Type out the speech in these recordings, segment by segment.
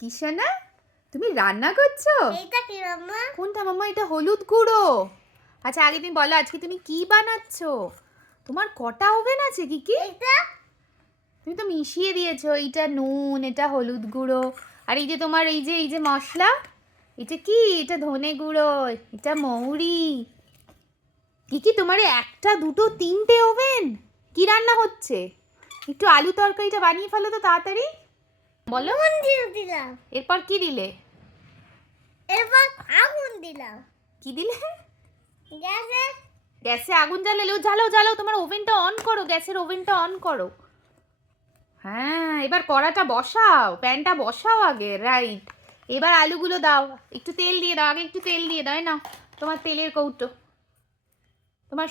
কি সোনা, তুমি রান্না করছো? এটা কি মাম্মা? কোনটা মাম্মা? এটা হলুদ গুঁড়ো। আচ্ছা আগে তুমি বলো আজকে তুমি কি বানাচ্ছো? তোমার কটা ওভেন আছে কি? এটা তুমি তো মিশিয়ে দিয়েছো, এইটা নুন, এটা হলুদ গুঁড়ো, আর এই যে তোমার এই যে মশলা, এটা কি? এটা ধনে গুঁড়ো, এটা মৌরি। কি তোমার একটা দুটো তিনটে ওভেন? কি রান্না হচ্ছে? একটু আলু তরকারিটা বানিয়ে ফেলো তো তাড়াতাড়ি। বলো। নুন দিয়ে দিলাম, এরপর কি দিলে? এরপর আগুন দিলাম। কি দিলে? গ্যাসে গ্যাসে আগুন জ্বালালো। জ্বালাও, তোমার ওভেনটা অন করো, গ্যাসের ওভেনটা অন করো। হ্যাঁ, এবার কড়াটা বসাও, প্যানটা বসাও আগে, রাইট। এবার আলুগুলো দাও, একটু তেল দিয়ে দাও, আগে একটু তেল দিয়ে দাও না, তোমার তেলের কৌটো। তোমার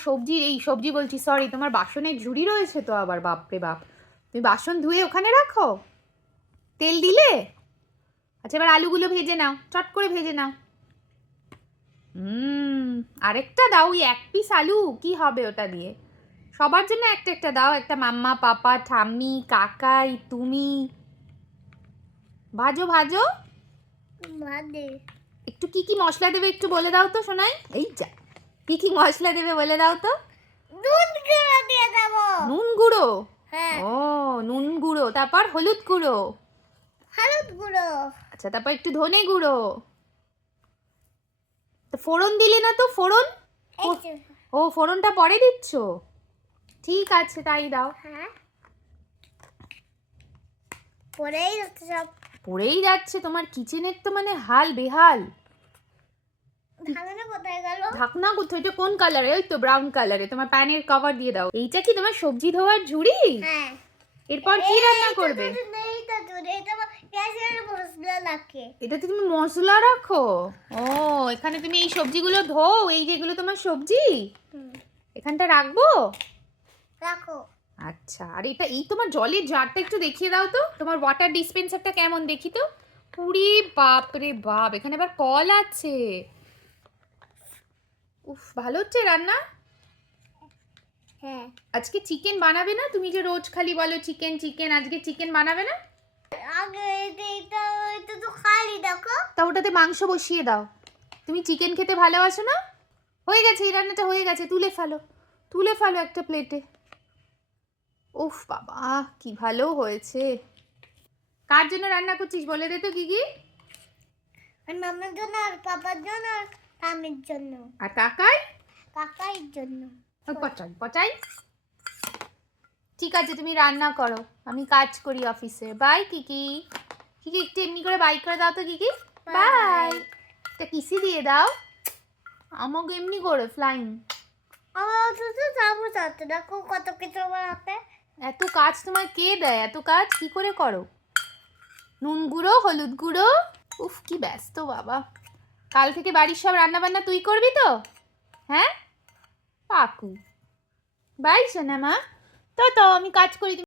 সবজি বলছি, সরি, তোমার বাসনের ঝুড়ি রয়েছে তো আবার, বাপরে বাপ। তুমি বাসন ধুয়ে ওখানে রাখো। তেল দিলে? আচ্ছা এবার আলুগুলো ভেজে নাও, চট করে ভেজে নাও। আরেকটা দাও, ওই এক পিস আলু কি হবে ওটা দিয়ে? সবার জন্য একটা একটা দাও, একটা মাম্মা, পাপা, ঠাম্মি, কাকাই, তুমি। ভাজো ভাজো। মাদে একটু কি মশলা দেবে একটু বলে দাও তো শোনাই। এই যা, কি মশলা দেবে বলে দাও তো। দুধ গুঁড়ো দিয়ে দেবো। নুন গুঁড়ো? হ্যাঁ, ও, নুন গুঁড়ো, তারপর হলুদ গুঁড়ো। হলুদ গুঁড়ো। আচ্ছা তারপর একটু ধনে গুঁড়ো। তো ফোড়ন দিলে না তো, ফোড়ন? এই যে, ও, ফোড়নটা পরে দিচ্ছ? ঠিক আছে তাই দাও। হ্যাঁ, পরেই যাচ্ছে সব। পড়েই যাচ্ছে, তোমার কিচেনের তো মানে হাল বেহাল। ঢাকনা কোথায় গেল? ঢাকনা কোথায়? এটা কোন কালারে? ওই তো ব্রাউন কালারে। তোমার প্যানের কভার দিয়ে দাও। এইটা কি তোমার সবজি ধোয়ার ঝুড়ি? হ্যাঁ। এরপর কি রান্না করবে? এইটা দুধ, এটা গ্যাসের মশলা লাগে। এটাতে তুমি মশলা রাখো? ও, এখানে তুমি এই সবজিগুলো ধো, এই যেগুলো তোমার সবজি এখানটা রাখবো। রাখো। আচ্ছা, আর এটা এই তোমার জলের জারটা একটু দেখিয়ে দাও তো, তোমার ওয়াটার ডিসপেন্সারটা কেমন দেখি তো। পুরি বাপ রে বাপ, এখানে আবার কল আছে। উফ, ভালো হচ্ছে রান্না। হ্যাঁ, আজকে চিকেন বানাবে না? তুমি যে রোজ খালি বলো চিকেন চিকেন, আজকে চিকেন বানাবে না? আগে এটা তো খালি দেখো। তা ওটাতে মাংস বসিয়ে দাও। তুমি চিকেন খেতে ভালোবাসো না? হয়ে গেছে, এই রান্নাটা হয়ে গেছে, তুলে ফেলো একটা প্লেটে। উফ বাবা, কি ভালো হয়েছে। কার জন্য রান্না করছিস বলে দে তো কি? আর মামার জন্য, আর পাপার জন্য, আর ঠামির জন্য, আর কাকাই? কাকাইয়ের জন্য। পচাই। ঠিক আছে তুমি রান্না করো, আমি কাজ করি অফিসে। বাই কিকি একটু এমনি করে বাই করে দাও তো কিকি। বাই। একটা কিসি দিয়ে দাও আমাকে এমনি করে, ফ্লাইং। আমার তো যাবো যাচ্ছে, দেখো কত কিছু বানাতে। এত কাজ তোমার কে দেয়? এত কাজ কি করে করো? নুন গুঁড়ো, হলুদ গুঁড়ো, উফ কি ব্যস্ত বাবা। কাল থেকে বাড়ির সব রান্না বান্না তুই করবি তো? হ্যাঁ পাকু। বাই সোনা মা। তো আমি কাজ করি।